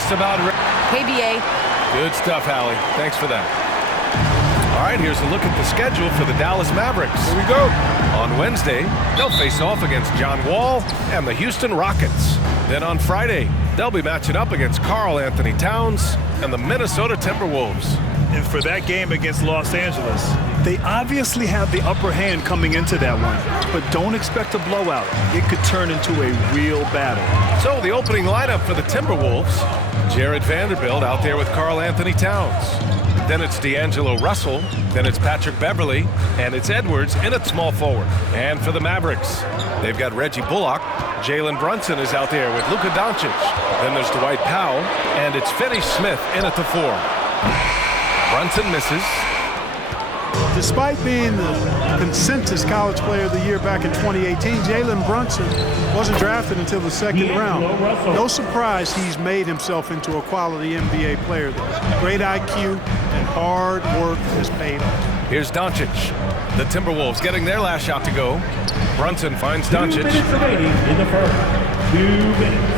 Just about ready. Hey, BA. Good stuff, Hallie. Thanks for that. All right, here's a look at the schedule for the Dallas Mavericks. Here we go. On Wednesday, they'll face off against John Wall and the Houston Rockets. Then on Friday, they'll be matching up against Karl Anthony Towns and the Minnesota Timberwolves. And for that game against Los Angeles, they obviously have the upper hand coming into that one. But don't expect a blowout. It could turn into a real battle. So the opening lineup for the Timberwolves, Jared Vanderbilt out there with Karl Anthony Towns. Then it's D'Angelo Russell, then it's Patrick Beverley, and it's Edwards in at small forward. And for the Mavericks, they've got Reggie Bullock. Jalen Brunson is out there with Luka Doncic. Then there's Dwight Powell, and it's Finney Smith in at the 4. Brunson misses. Despite being the consensus college player of the year back in 2018, Jalen Brunson wasn't drafted until the second round. No surprise he's made himself into a quality NBA player. Great IQ and hard work has paid off. Here's Doncic. The Timberwolves getting their last shot to go. Brunson finds Doncic. 2 minutes remaining in the first. 2 minutes.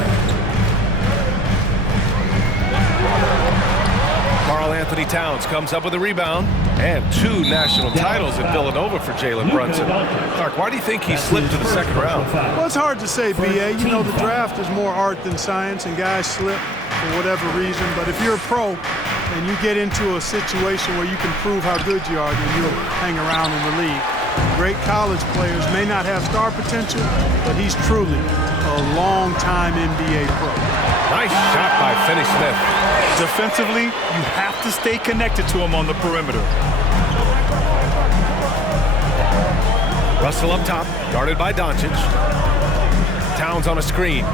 Karl Anthony Towns comes up with a rebound and 2 national titles at Villanova for Jalen Brunson. Clark, why do you think he slipped to the second round? Well, it's hard to say, BA. You know, the draft is more art than science, and guys slip for whatever reason. But if you're a pro and you get into a situation where you can prove how good you are, then you'll hang around in the league. Great college players may not have star potential, but he's truly a long-time NBA pro. Nice shot by Finney Smith. Defensively, you have to stay connected to him on the perimeter. Russell up top, guarded by Doncic. Towns on a screen.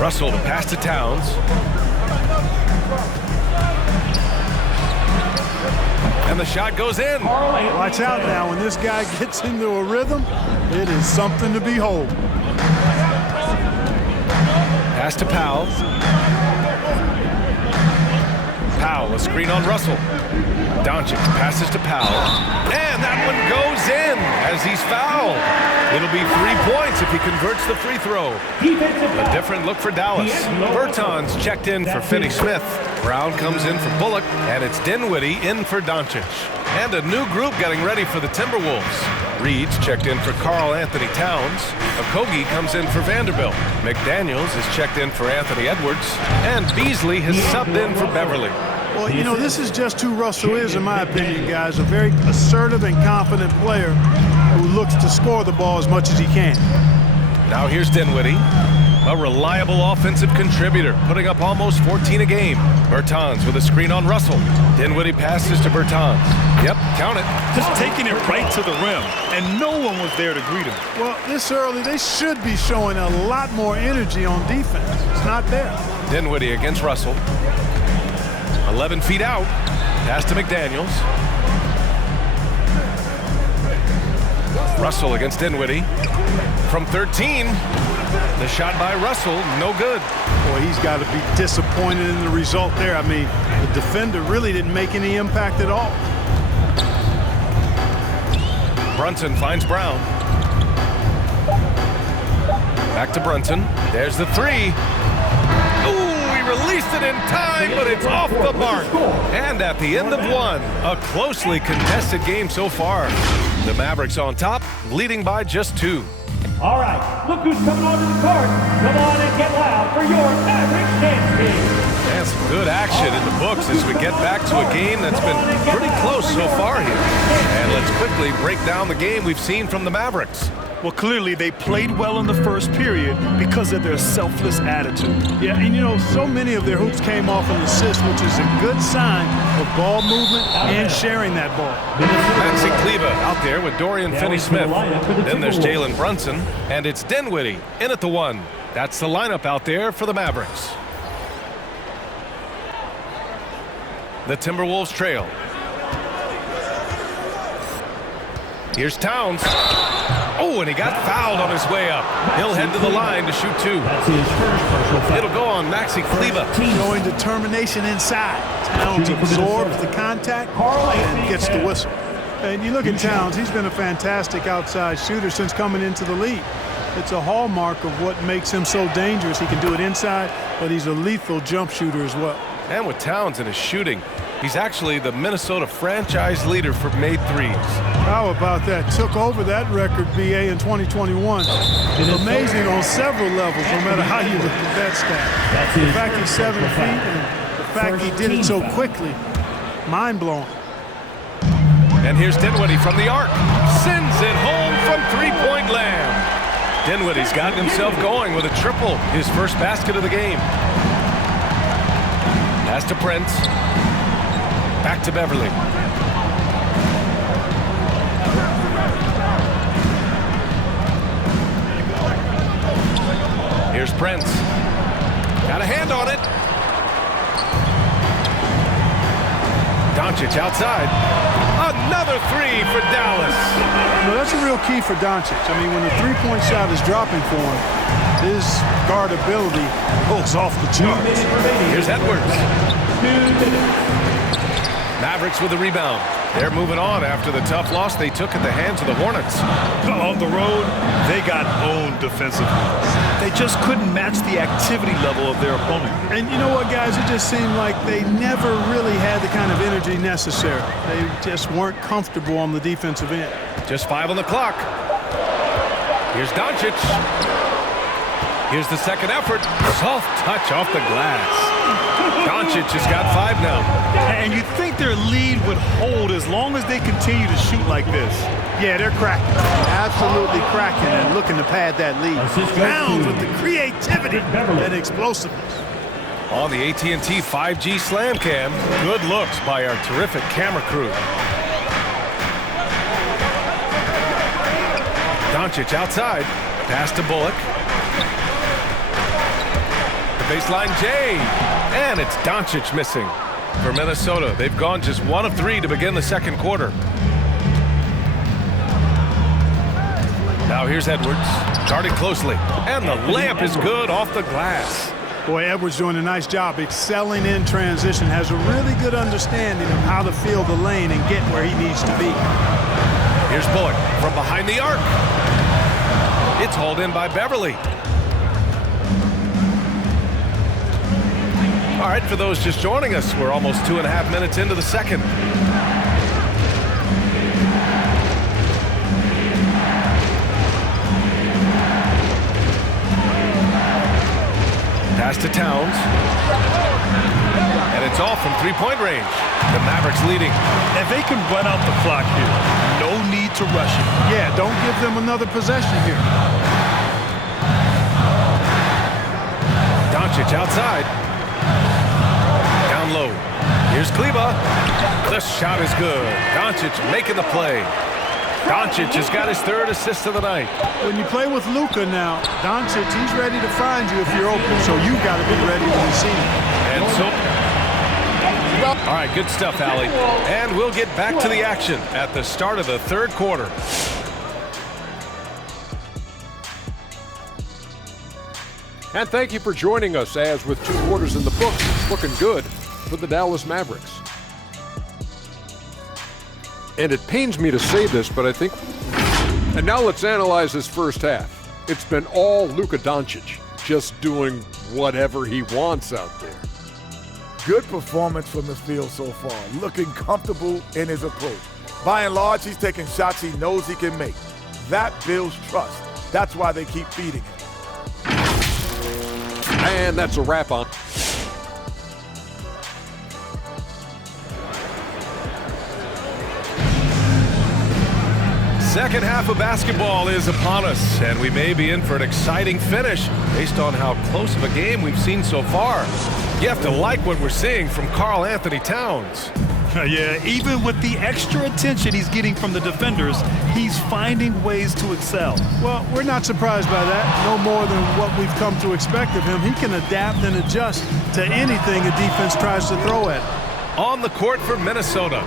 Russell to pass to Towns. And the shot goes in. Watch out now. When this guy gets into a rhythm, it is something to behold. Pass to Powell. Powell, a screen on Russell. Doncic passes to Powell. And that one goes in as he's fouled. It'll be 3 points if he converts the free throw. A different look for Dallas. Bertans checked in for Finney Smith. Brown comes in for Bullock, and it's Dinwiddie in for Doncic. And a new group getting ready for the Timberwolves. Reed's checked in for Karl Anthony Towns. Okogie comes in for Vanderbilt. McDaniels is checked in for Anthony Edwards. And Beasley has subbed in for Beverley. Well, you know, this is just who Russell is, in my opinion, guys. A very assertive and confident player who looks to score the ball as much as he can. Now here's Dinwiddie, a reliable offensive contributor, putting up almost 14 a game. Bertans with a screen on Russell. Dinwiddie passes to Bertans. Yep, count it. Just taking it right to the rim, and no one was there to greet him. Well, this early, they should be showing a lot more energy on defense. It's not there. Dinwiddie against Russell. 11 feet out. Pass to McDaniels. Russell against Dinwiddie. From 13, the shot by Russell, no good. Boy, he's got to be disappointed in the result there. I mean, the defender really didn't make any impact at all. Brunson finds Brown. Back to Brunson. There's the 3. Released it in time, but it's off the mark. And at the end of 1, a closely contested game so far. The Mavericks on top, leading by just 2. All right, look who's coming onto the court. Come on and get loud for your Mavericks dance team. And some good action in the books as we get back to a game that's been pretty close so far here. And let's quickly break down the game we've seen from the Mavericks. Well, clearly they played well in the first period because of their selfless attitude. Yeah, and you know, so many of their hoops came off an assist, which is a good sign of ball movement and sharing that ball. Maxi Kleber out there with Dorian Finney-Smith. Then there's Jalen Brunson, and it's Dinwiddie in at the 1. That's the lineup out there for the Mavericks. The Timberwolves trail. Here's Towns. Oh, and he got fouled on his way up. He'll head to the line to shoot 2. It'll go on Maxi Kleber. Showing determination inside. Towns absorbs the contact and gets the whistle. And you look at Towns, he's been a fantastic outside shooter since coming into the league. It's a hallmark of what makes him so dangerous. He can do it inside, but he's a lethal jump shooter as well. And with Towns in his shooting, he's actually the Minnesota franchise leader for made threes. How about that? Took over that record, BA, in 2021. It's amazing on several levels, no matter how you look at that stat. The fact he's 7 feet and the fact he did it so quickly, mind-blowing. And here's Dinwiddie from the arc. Sends it home from three-point land. Dinwiddie's gotten himself going with a triple, his first basket of the game. Pass to Prince. Back to Beverly. Here's Prince. Got a hand on it. Doncic outside. Another three for Dallas. Well, that's a real key for Doncic. I mean, when the three-point shot is dropping for him, his guardability goes off the charts. Here's Edwards. Mavericks with the rebound. They're moving on after the tough loss they took at the hands of the Hornets. On the road, they got owned defensively. They just couldn't match the activity level of their opponent. And you know what, guys? It just seemed like they never really had the kind of energy necessary. They just weren't comfortable on the defensive end. Just 5 on the clock. Here's Doncic. Here's the second effort. Soft touch off the glass. Doncic has got 5 now. And you think their lead would hold as long as they continue to shoot like this? Yeah, they're cracking. Absolutely cracking and looking to pad that lead. Towns with the creativity and explosiveness. On the AT&T 5G Slam Cam, good looks by our terrific camera crew. Doncic outside. Pass to Bullock. The baseline J. And it's Doncic missing. For Minnesota, they've gone just 1 of 3 to begin the second quarter. Now here's Edwards, guarding closely. And the layup is good off the glass. Boy, Edwards doing a nice job excelling in transition, has a really good understanding of how to fill the lane and get where he needs to be. Here's Bullock from behind the arc. It's hauled in by Beverly. All right, for those just joining us, we're almost 2.5 minutes into the second. Pass to Towns. And it's off from three-point range. The Mavericks leading. And they can run out the clock here. No need to rush it. Yeah, don't give them another possession here. Doncic outside. Down low. Here's Kleba. The shot is good. Doncic making the play. Doncic has got his 3rd assist of the night. When you play with Luka now, Doncic, he's ready to find you if you're open, so you've got to be ready to receive. And so, all right, good stuff, Allie. And we'll get back to the action at the start of the third quarter. And thank you for joining us as with 2 quarters in the books, it's looking good for the Dallas Mavericks. And it pains me to say this, but I think... And now let's analyze this first half. It's been all Luka Doncic, just doing whatever he wants out there. Good performance from the field so far, looking comfortable in his approach. By and large, he's taking shots he knows he can make. That builds trust. That's why they keep feeding him. And that's a wrap on. Second half of basketball is upon us, and we may be in for an exciting finish based on how close of a game we've seen so far. You have to like what we're seeing from Karl Anthony Towns. Yeah, even with the extra attention he's getting from the defenders, he's finding ways to excel. Well, we're not surprised by that. No more than what we've come to expect of him. He can adapt and adjust to anything a defense tries to throw at him. On the court for Minnesota,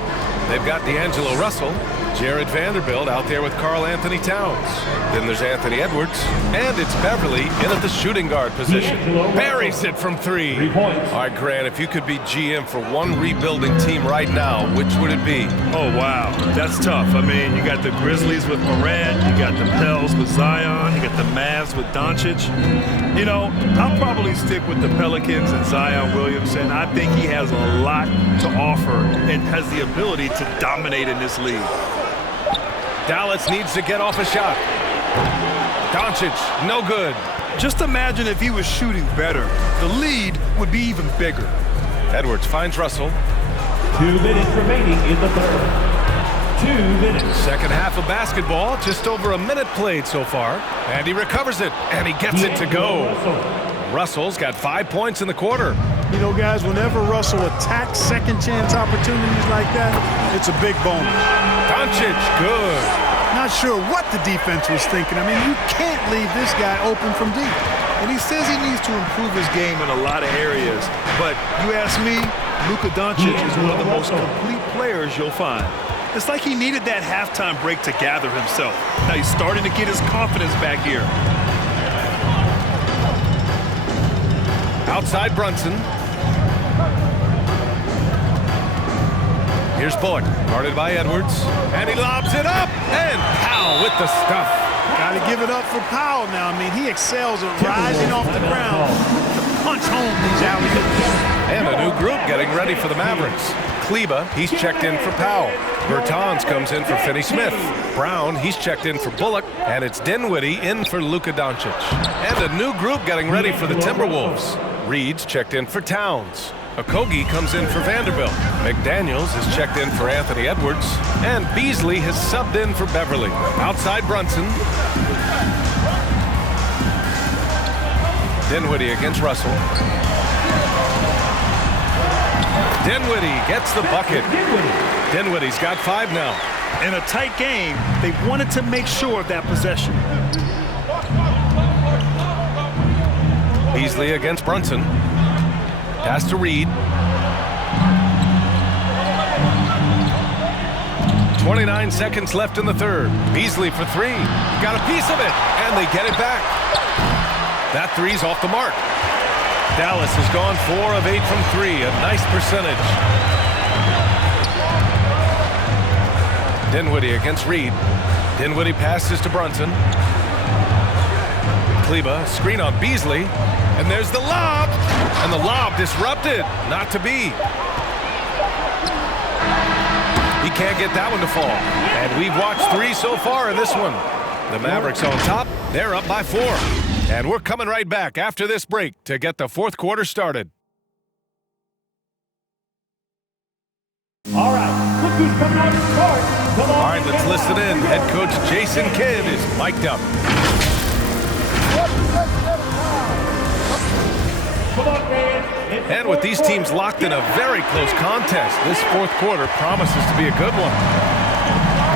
they've got D'Angelo Russell. Jared Vanderbilt out there with Karl Anthony Towns. Then there's Anthony Edwards, and it's Beverly in at the shooting guard position. Buries it from 3. 3 points. All right, Grant, if you could be GM for one rebuilding team right now, which would it be? Oh, wow. That's tough. I mean, you got the Grizzlies with Morant, you got the Pels with Zion, you got the Mavs with Doncic. You know, I'll probably stick with the Pelicans and Zion Williamson. I think he has a lot to offer and has the ability to dominate in this league. Dallas needs to get off a shot. Doncic, no good. Just imagine if he was shooting better. The lead would be even bigger. Edwards finds Russell. 2 minutes remaining in the third. 2 minutes. Second half of basketball, just over a minute played so far. And he recovers it, and he gets it to go. Russell's got 5 points in the quarter. You know, guys, whenever Russell attacks second chance opportunities like that, it's a big bonus. Doncic, good. Not sure what the defense was thinking. I mean, you can't leave this guy open from deep. And he says he needs to improve his game in a lot of areas. But you ask me, Luka Doncic is one of the most complete players you'll find. It's like he needed that halftime break to gather himself. Now he's starting to get his confidence back here. Outside Brunson. Here's Bullock, guarded by Edwards. And he lobs it up, and Powell with the stuff. Got to give it up for Powell now. I mean, he excels at rising off the ground to punch home these alley-oops. And a new group getting ready for the Mavericks. Kleba, he's checked in for Powell. Bertans comes in for Finney-Smith. Brown, he's checked in for Bullock. And it's Dinwiddie in for Luka Doncic. And a new group getting ready for the Timberwolves. Reed's checked in for Towns. Okogie comes in for Vanderbilt. McDaniels is checked in for Anthony Edwards. And Beasley has subbed in for Beverly. Outside Brunson. Dinwiddie against Russell. Dinwiddie gets the bucket. Dinwiddie's got 5 now. In a tight game, they wanted to make sure of that possession. Beasley against Brunson. Pass to Reed. 29 seconds left in the third. Beasley for 3. Got a piece of it, and they get it back. That 3's off the mark. Dallas has gone 4 of 8 from 3, a nice percentage. Dinwiddie against Reed. Dinwiddie passes to Brunson. Kleba, screen on Beasley, and there's the lob, and the lob disrupted, not to be. He can't get that one to fall, and we've watched 3 so far in this one. The Mavericks on top, they're up by 4. And we're coming right back after this break to get the fourth quarter started. All right, look who's coming on the court. Come on. All right, let's listen in. Head coach Jason Kidd is mic'd up. Come on, man. And with these teams locked in a very close contest, this fourth quarter promises to be a good one.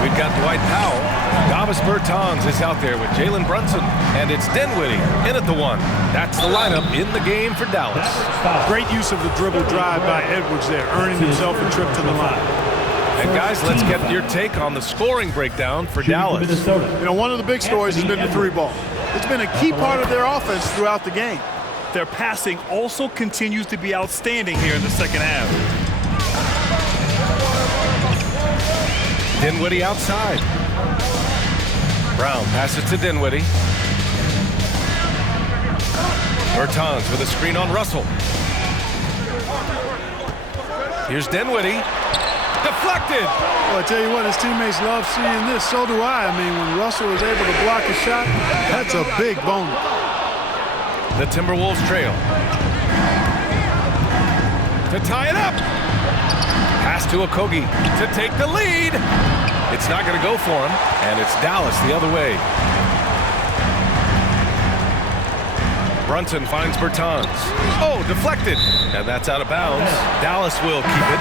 We've got Dwight Powell. Davis Bertans is out there with Jalen Brunson. And it's Dinwiddie in at the 1. That's the lineup in the game for Dallas. Great use of the dribble drive by Edwards there, earning himself a trip to the line. And guys, let's get your take on the scoring breakdown for Dallas. You know, one of the big stories has been the 3-ball. It's been a key part of their offense throughout the game. Their passing also continues to be outstanding here in the second half. Dinwiddie outside. Brown passes to Dinwiddie. Bertans with a screen on Russell. Here's Dinwiddie. Deflected. Well, I tell you what, his teammates love seeing this. So do I. I mean, when Russell is able to block a shot, that's a big bonus. The Timberwolves trail. To tie it up. Pass to Okogie to take the lead. It's not going to go for him, and it's Dallas the other way. Brunson finds Bertans. Oh, deflected. And that's out of bounds. Dallas will keep it.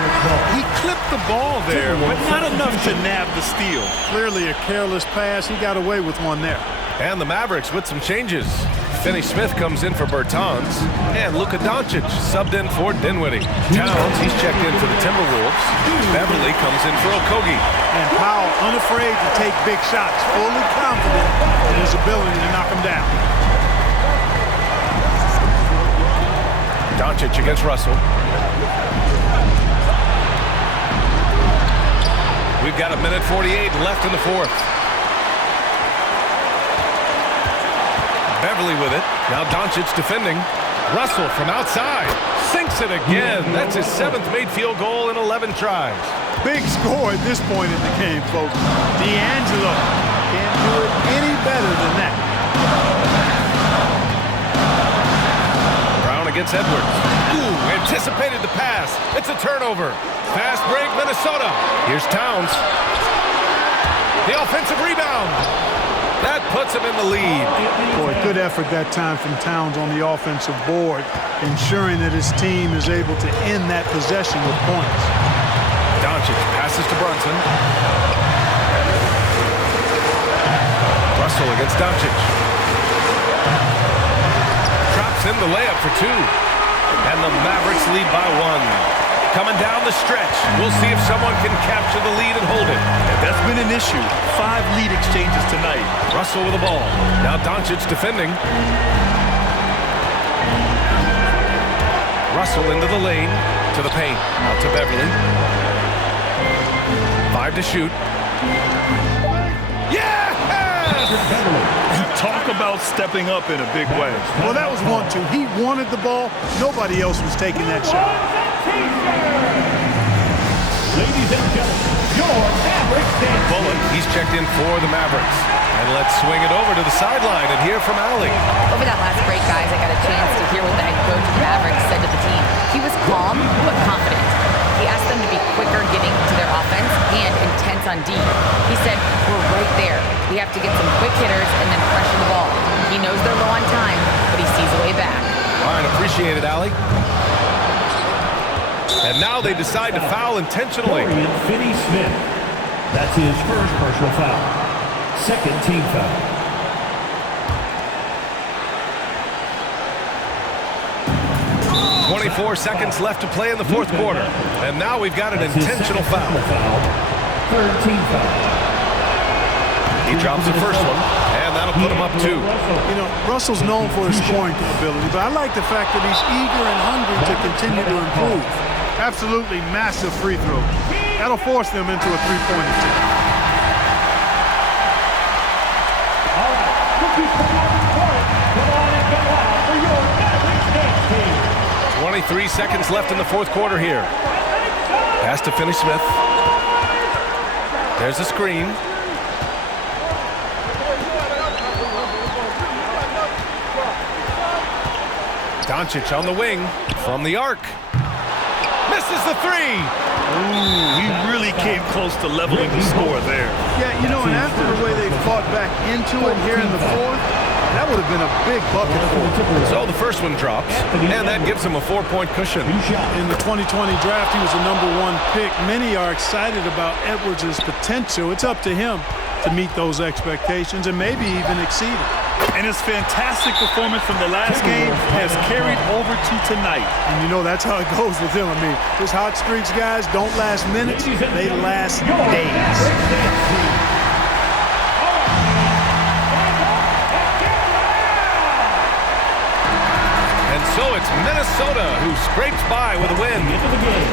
He clipped the ball there, but not enough to nab the steal. Clearly a careless pass. He got away with one there. And the Mavericks with some changes. Finney Smith comes in for Bertans. And Luka Doncic subbed in for Dinwiddie. Towns, he's checked in for the Timberwolves. Beverly comes in for Okogie. And Powell unafraid to take big shots, fully confident in his ability to knock them down. Doncic against Russell. We've got 1:48 left in the fourth. Beverly with it. Now Doncic defending. Russell from outside. Sinks it again. That's his 7th made field goal in 11 tries. Big score at this point in the game, folks. D'Angelo can't do it any better than that. Brown against Edwards. Ooh, anticipated the pass. It's a turnover. Fast break, Minnesota. Here's Towns. The offensive rebound. That puts him in the lead. Boy, good effort that time from Towns on the offensive board, ensuring that his team is able to end that possession with points. Doncic passes to Brunson. Russell against Doncic. Drops in the layup for 2. And the Mavericks lead by 1. Coming down the stretch. We'll see if someone can capture the lead and hold it. And that's been an issue. 5 lead exchanges tonight. Russell with the ball. Now Doncic defending. Russell into the lane. To the paint. Out to Beverly. 5 to shoot. Yes! Talk about stepping up in a big way. Well, that was 1-2. He wanted the ball. Nobody else was taking that shot. Ladies and gentlemen, your Mavericks dance. Bullock, he's checked in for the Mavericks. And let's swing it over to the sideline and hear from Allie. Over that last break, guys, I got a chance to hear what the head coach of the Mavericks said to the team. He was calm but confident. He asked them to be quicker getting to their offense and intense on D. He said, we're right there. We have to get some quick hitters and then pressure the ball. He knows they're low on time, but he sees a way back. All right, appreciate it, Allie. And now they decide to foul intentionally. Finney Smith. That's his first personal foul. Second team foul. 24 seconds left to play in the fourth quarter. And now we've got an intentional foul. Third team foul. He drops the first one, and that'll put him up 2. You know, Russell's known for his scoring ability, but I like the fact that he's eager and hungry to continue to improve. Absolutely massive free throw. That'll force them into a three-point attempt. All right, rookies come on to the court. Come on and get loud for your Mavericks dance team. 23 seconds left in the fourth quarter here. Pass to Finney Smith. There's a screen. Doncic on the wing from the arc. Misses the 3. Ooh, he really came close to leveling the score there. Yeah, you know, and after the way they fought back into it here in the fourth, that would have been a big bucket for him. So the first one drops, and that gives him a 4-point cushion. In the 2020 draft, he was the #1 pick. Many are excited about Edwards' potential. It's up to him to meet those expectations and maybe even exceed it. And his fantastic performance from the last game has carried over to tonight. And you know, that's how it goes with him. I mean, his hot streaks, guys, don't last minutes. They last days. And so it's Minnesota who scrapes by with a win.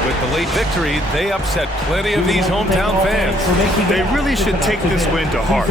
With the late victory, they upset plenty of these hometown fans. They really should take this win to heart.